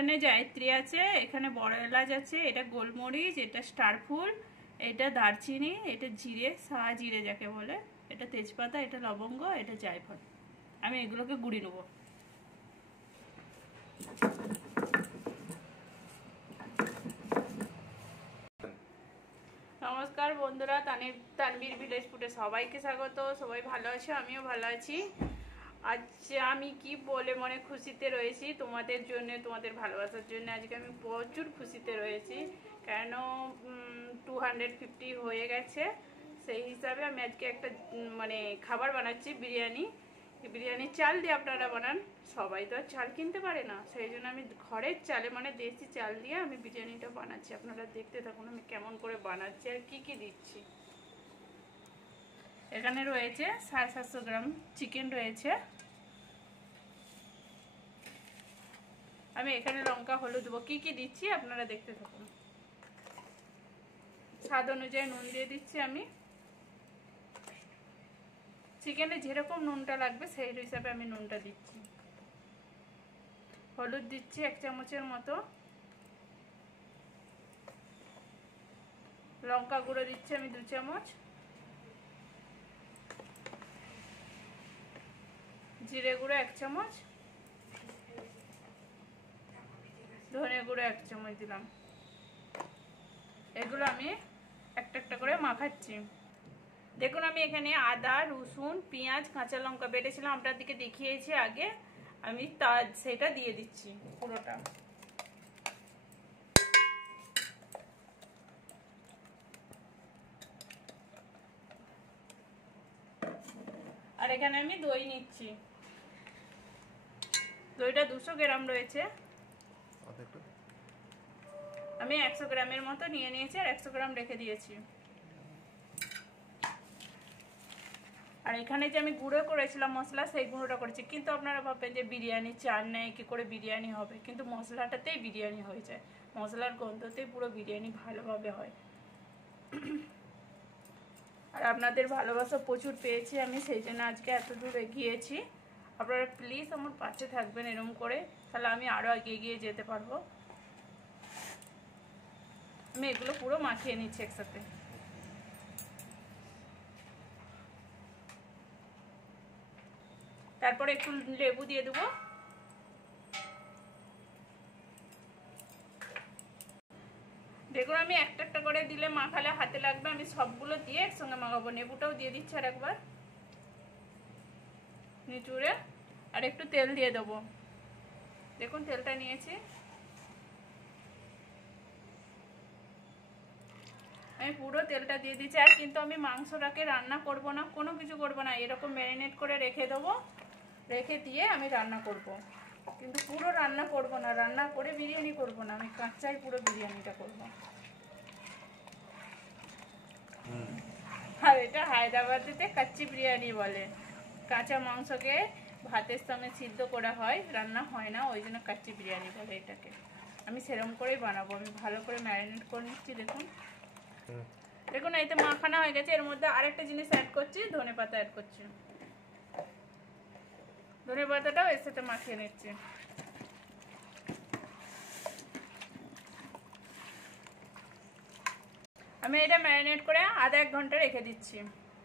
এখানে জায়ত্রী আছে, এখানে বড় এলাচ আছে, এটা গোলমরিচ, এটা স্টার ফুল, এটা দারচিনি, এটা জিরে, সাহা জিরে যাকে বলে, এটা তেজপাতা, এটা লবঙ্গ, এটা জায়ফল। আমি এগুলোকে গুঁড়ি নেব। নমস্কার বন্ধুরা, তানভীর ভিলেজ ফুডে সবাইকে স্বাগত। সবাই ভালো আছো? আমিও ভালো আছি। আজ আমি কি বলে মনে খুশিতে রয়েছি তোমাদের জন্য, তোমাদের ভালোবাসার জন্য। আজকে আমি প্রচুর খুশিতে রয়েছি, কেন 250 হয়ে গেছে। সেই হিসাবে আমি আজকে একটা মানে খাবার বানাচ্ছি, বিরিয়ানি। বিরিয়ানির চাল দিয়ে আপনারা বানান, সবাই তো আর চাল কিনতে পারে না, সেই জন্য আমি ঘরের চালে মানে দেশি চাল দিয়ে আমি বিরিয়ানিটা বানাচ্ছি। আপনারা দেখতে থাকুন আমি কেমন করে বানাচ্ছি আর কি কি দিচ্ছি। এখানে রয়েছে 750 গ্রাম চিকেন রয়েছে। আমি এখানে লঙ্কা হলুদ দেবো, কি কি দিচ্ছি আপনারা দেখতে থাকুন। স্বাদ অনুযায়ী নুন দিয়ে দিচ্ছি আমি। চিকেনে যেরকম নুনটা লাগবে সেই হিসাবে আমি নুনটা দিচ্ছি। হলুদ দিচ্ছি 1 চামচের মতো। লঙ্কা গুঁড়ো দিচ্ছি আমি 2 চামচ। জিরে গুঁড়ো 1 চামচ। ধনে গুঁড়ো 1 চামচ দিলাম। এগুলো আমি একটা একটা করে মাখাচ্ছি। দেখুন আমি এখানে আদা, রসুন, পেঁয়াজ, কাঁচা লঙ্কা বেটেছিলাম, আপনাদেরকে দেখিয়েছি আগে। আমি সেটা দিয়ে দিচ্ছি পুরোটা। আর এখানে আমি দই নিচ্ছি। দইটা 200 গ্রাম রয়েছে। আমি 100 গ্রামের মতো নিয়ে নিয়েছি আর 100 গ্রাম রেখে দিয়েছি। আর এখানে যে আমি গুঁড়ো করেছিলাম মশলা, সেই গুঁড়োটা করেছি। কিন্তু আপনারা ভাববেন যে বিরিয়ানি চাল নেই, কি করে বিরিয়ানি হবে, কিন্তু মশলাটাতেই বিরিয়ানি হয়ে যায়। মশলার গন্ধতেই পুরো বিরিয়ানি ভালোভাবে হয়। আর আপনাদের ভালোবাসা প্রচুর পেয়েছি আমি, সেই জন্য আজকে এত দূর এগিয়েছি। আপনারা প্লিজ আমার পাশে থাকবেন এরকম করে, তাহলে আমি আরও এগিয়ে গিয়ে যেতে পারবো। আমি এগুলো পুরো মাখিয়ে নিচ্ছি একসাথে। তারপরে একটু লেবু দিয়ে দেবো। দেখুন আমি একটা একটা করে দিলে মাখালে হাতে লাগবে, আমি সবগুলো দিয়ে একসঙ্গে মাখাবো। লেবুটাও দিয়ে দিচ্ছি আর একবার নিচুড়ে। আর একটু তেল দিয়ে দেবো। দেখুন তেলটা নিয়েছি আমি, পুরো তেলটা দিয়ে দিচ্ছি। আর কিন্তু আমি মাংসটাকে রান্না করব না, কোনো কিছু করব না, এরকম ম্যারিনেট করে রেখে দেবো। রেখে দিয়ে আমি রান্না করব, কিন্তু পুরো রান্না করব না। রান্না করে বিরিয়ানি করব না, আমি কাঁচাই পুরো বিরিয়ানিটা করব। আর এটা হায়দ্রাবাদেতে কাচ্চি বিরিয়ানি বলে। কাঁচা মাংসকে ভাতের সঙ্গে সিদ্ধ করা হয়, রান্না হয় না, ওই জন্য কাচ্চি বিরিয়ানি বলে এটাকে। আমি সেরকম করেই বানাবো। আমি ভালো করে ম্যারিনেট করে নিচ্ছি। দেখুন দেখুন এতে মাখানো হয়ে গেছে। এর মধ্যে আরেকটা জিনিস অ্যাড করছি, ধনে পাতা অ্যাড করছি। ধনে পাতাটাও এর সাথে মাখিয়ে নিচ্ছি। আমি এটা ম্যারিনেট করে আধা 1 ঘন্টা রেখে দিচ্ছি।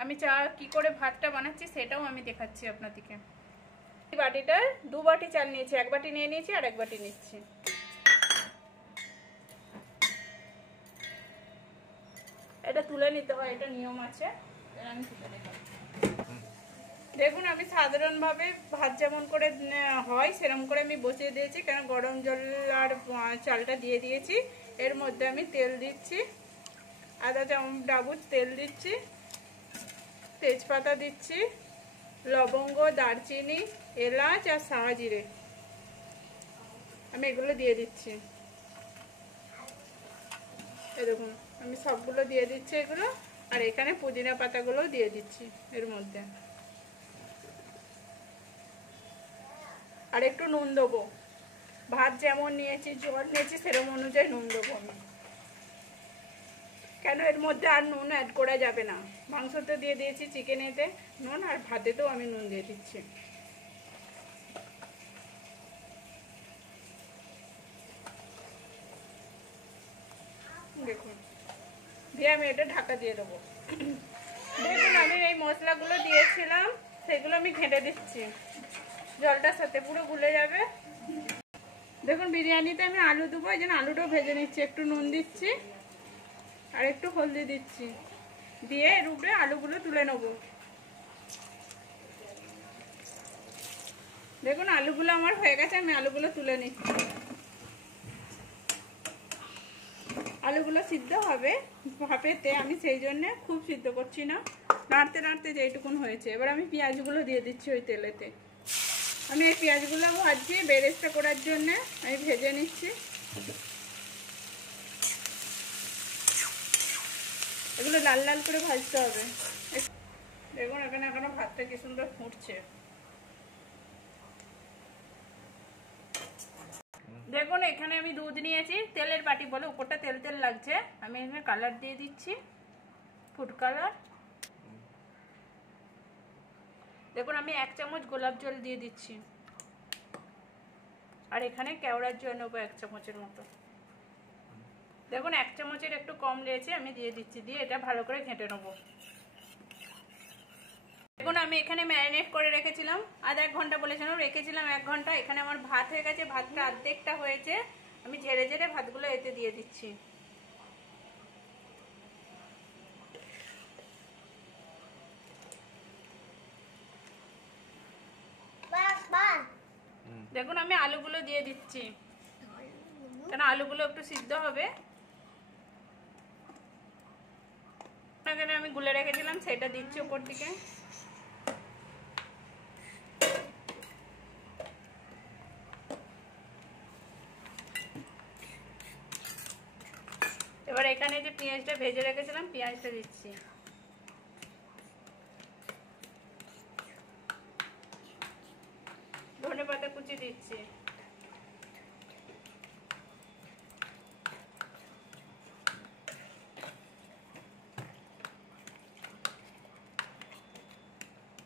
আমি কি করে ভাতটা বানাচ্ছি সেটাও আমি দেখাচ্ছি আপনাদেরকে। এই বাটিটা 2 বাটি চাল নিয়েছি, 1 বাটি নিয়ে নিয়েছি আর 1 বাটি নিচ্ছি। এটা তুলে নিতে হয়, এটা নিয়ম আছে, আমি তুলে নেব। দেখুন আমি সাধারণভাবে ভাত যেমন করে হয় সেরকম করে আমি বসিয়ে দিয়েছি, কেন গরম জল আর চালটা দিয়ে দিয়েছি। এর মধ্যে আমি তেল দিচ্ছি, আধা চামচ তেল দিচ্ছি, তেজপাতা দিচ্ছি, লবঙ্গ, দারচিনি, এলাচ আর সাহা জিরে আমি এগুলো দিয়ে দিচ্ছি। এই দেখুন আমি সবগুলো দিয়ে দিচ্ছি এগুলো। আর এখানে পুদিনা পাতাগুলো দিয়ে দিচ্ছি এর মধ্যে। আর একটু নুন দেবো, ভাত যেমন নিয়েছি জল নিয়েছি সেরকম অনুযায়ী নুন দেবো আমি, কেন এর মধ্যে আর নুন অ্যাড করা যাবে না। মাংসতে দিয়ে দিয়েছি, চিকেনেতে নুন, আর ভাতেতেও আমি নুন দিয়ে দিচ্ছি। দিয়ে আমি এটা ঢাকা দিয়ে দেবো। দেখুন আমি এই মশলাগুলো দিয়েছিলাম, সেগুলো আমি ঘেঁটে দিচ্ছি, জলটার সাথে পুরো গুলে যাবে। দেখুন বিরিয়ানিতে আমি আলু দেবো, এই জন্য আলুটাও ভেজে নিচ্ছি, একটু নুন দিচ্ছি আর একটু হলদি দিচ্ছি, দিয়ে এর উপরে আলুগুলো তুলে নেবো। দেখুন আলুগুলো আমার হয়ে গেছে, আমি আলুগুলো তুলে নিচ্ছি। আলুগুলো সিদ্ধ হবে ভাপেতে, আমি সেই জন্যে খুব সিদ্ধ করছি না, নাড়তে নাড়তে যেইটুকুন হয়েছে। এবার আমি পেঁয়াজগুলো দিয়ে দিচ্ছি ওই তেলেতে। আমি এই পেঁয়াজগুলো ভাজছি বেরেস্তা করার জন্য, আমি ভেজে নিচ্ছি। এগুলো লাল লাল করে ভাজতে হবে। দেখুন এখানে এখনো ভাতটা কি সুন্দর ফুটছে। দেখুন এখানে আমি দুধ নিয়েছি, তেলের বাটি বলে, উপরটা তেল তেল লাগছে। আমি এখানে কালার দিয়ে দিচ্ছি, ফুড কালার। দেখুন আমি 1 চামচ গোলাপ জল দিয়ে দিচ্ছি, আর এখানে কেওড়ার জল নেবো 1 চামচের মতো। দেখুন 1 চামচের একটু কম রয়েছে, আমি দিয়ে দিচ্ছি, দিয়ে এটা ভালো করে ঘেঁটে নেবো। দেখুন আমি এখানে ম্যারিনেট করে রেখেছিলাম, আধ 1 ঘন্টা বলেছিলাম, রেখেছিলাম 1 ঘন্টা। এখানে আমার ভাত হয়ে গেছে, ভাতটা অর্ধেকটা হয়েছে। আমি ঝেড়ে ঝেড়ে ভাতগুলো এতে দিয়ে দিচ্ছি। দেখুন আমি আলুগুলো দিয়ে দিচ্ছি, কেন আলুগুলো একটু সিদ্ধ হবে। এখানে আমি গুলে রেখেছিলাম, সেটা দিচ্ছি উপর দিকে। এবার এখানে যে পেঁয়াজটা ভেজে রেখেছিলাম, পেঁয়াজটা দিচ্ছি। ধনেপাতা কুচি দিচ্ছি।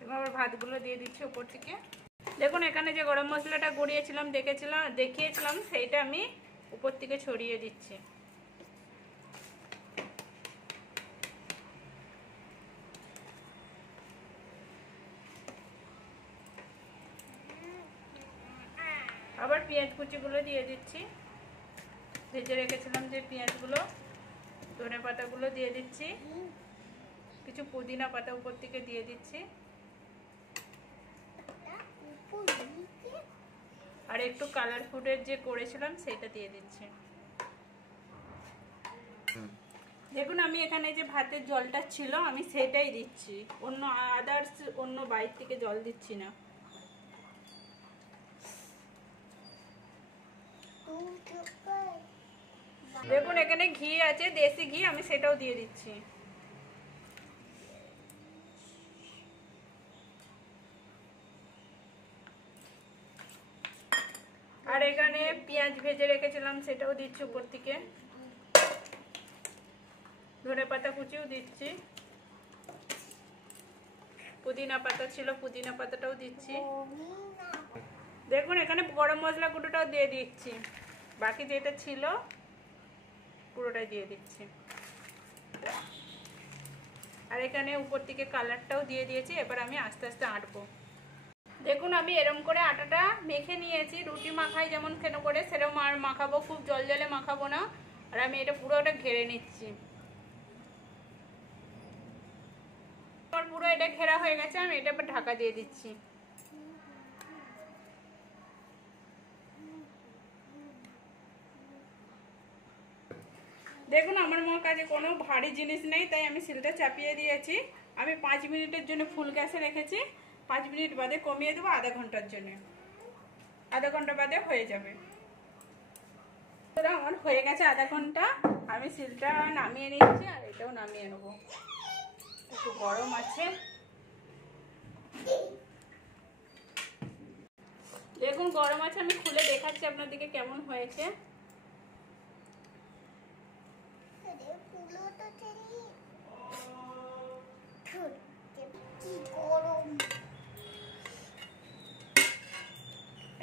এবার ভাতগুলো দিয়ে দিচ্ছি উপর থেকে। দেখুন এখানে যে গরম মশলাটা গড়িয়েছিলাম দেখিয়েছিলাম, সেইটা আমি উপর থেকে ছড়িয়ে দিচ্ছি। আবার পেঁয়াজ কুচিগুলো দিয়ে দিচ্ছি, ভেজে রেখেছিলাম যে পেঁয়াজগুলো। ধনে পাতাগুলো দিয়ে দিচ্ছি, কিছু পুদিনা পাতা উপর থেকে দিয়ে দিচ্ছি, আর একটু কালার ফুডের যে করেছিলাম সেটা দিয়ে দিচ্ছি। দেখুন আমি এখানে যে ভাতের জলটা ছিল আমি সেটাই দিচ্ছি, অন্য আদার্স অন্য বাইরে থেকে জল দিচ্ছি না। দেখুন এখানে ঘি আছে, দেশি ঘি, আমি সেটাও দিয়ে দিচ্ছি। আর এখানে পেঁয়াজ ভেজে রেখেছিলাম, সেটাও দিচ্ছি উপর থেকে। ধনে পাতা কুচিও দিচ্ছি, পুদিনা পাতা ছিল, পুদিনা পাতাটাও দিচ্ছি। দেখুন এখানে গরম মশলা গুঁড়োটাও দিয়ে দিচ্ছি, বাকি যেটা ছিল পুরোটাই দিয়ে দিচ্ছি। আর এখানে উপর থেকে কালারটাও দিয়ে দিয়েছি। এবার আমি আস্তে আস্তে আঁটবো। দেখুন আমি এরম করে আটাটা মেখে নিয়েছি, রুটি মাখাই যেমন কেন করে সেরকম আর মাখাবো, খুব জল জলে মাখাবো না। আর আমি এটা পুরোটা ঘেরে নিচ্ছি। আমার পুরো এটা ঘেরা হয়ে গেছে, আমি এটা এবার ঢাকা দিয়ে দিচ্ছি। দেখুন আমার কাছে কোনো ভারী জিনিস নেই, তাই আমি সিলটা চাপিয়ে দিয়েছি। আমি 5 মিনিটের জন্য ফুল গ্যাসে রেখেছি, 5 মিনিট বাদে কমিয়ে দেবো আধা ঘন্টার জন্য। আধা ঘন্টা বাদে হয়ে যাবে। আমার হয়ে গেছে আধা ঘন্টা, আমি সিলটা নামিয়ে নিচ্ছি আর এটাও নামিয়ে নেবো, একটু গরম আছে। দেখুন গরম আছে, আমি খুলে দেখাচ্ছি আপনাদেরকে কেমন হয়েছে।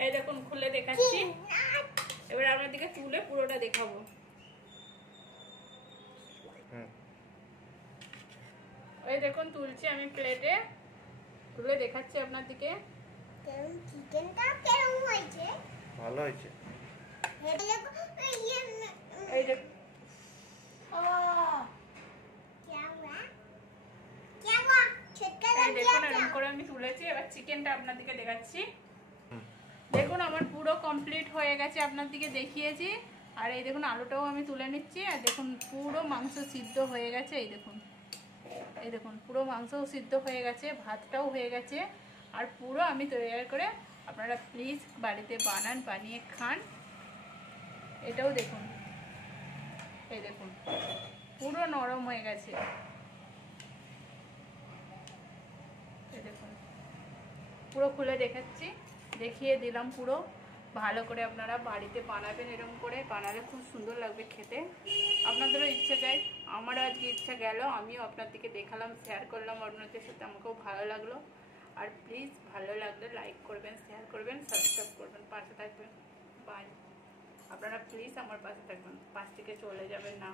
এই দেখুন খুলে দেখাচ্ছি, এবার আপনাদেরকে তুলে পুরোটা দেখাবো। এই দেখুন তুলছি আমি প্লেটে, তুলে দেখাচ্ছি আপনার দিকে। চিকেনটা কেমন হয়েছে? ভালো হয়েছে। এই দেখুন দেখুন এরকম করে আমি তুলেছি। এবার চিকেনটা আপনার দিকে দেখাচ্ছি। দেখুন আমার পুরো কমপ্লিট হয়ে গেছে, আপনার দিকে দেখিয়েছি। আর এই দেখুন আলুটাও আমি তুলে নিচ্ছি। আর দেখুন পুরো মাংস সিদ্ধ হয়ে গেছে। এই দেখুন, এই দেখুন পুরো মাংসও সিদ্ধ হয়ে গেছে, ভাতটাও হয়ে গেছে। আর পুরো আমি তৈরি করে, আপনারা প্লিজ বাড়িতে বানান, বানিয়ে খান। এটাও দেখুন, এই দেখুন পুরো নরম হয়ে গেছে। এই দেখুন পুরো খুলে দেখাচ্ছি, দেখিয়ে দিলাম পুরো। ভালো করে আপনারা বাড়িতে বানাবেন, এরকম করে বানালে খুব সুন্দর লাগবে খেতে। আপনাদেরও ইচ্ছে যায়, আমারও আজকে ইচ্ছা গেল, আমিও আপনার দিকে দেখালাম, শেয়ার করলাম আপনাদের সাথে, আমাকেও ভালো লাগলো। আর প্লিজ ভালো লাগলে লাইক করবেন, শেয়ার করবেন, সাবস্ক্রাইব করবেন, পাশে থাকবেন। বাই। আপনারা প্লিজ আমার পাশে থাকবেন, পাশ থেকে চলে যাবেন না।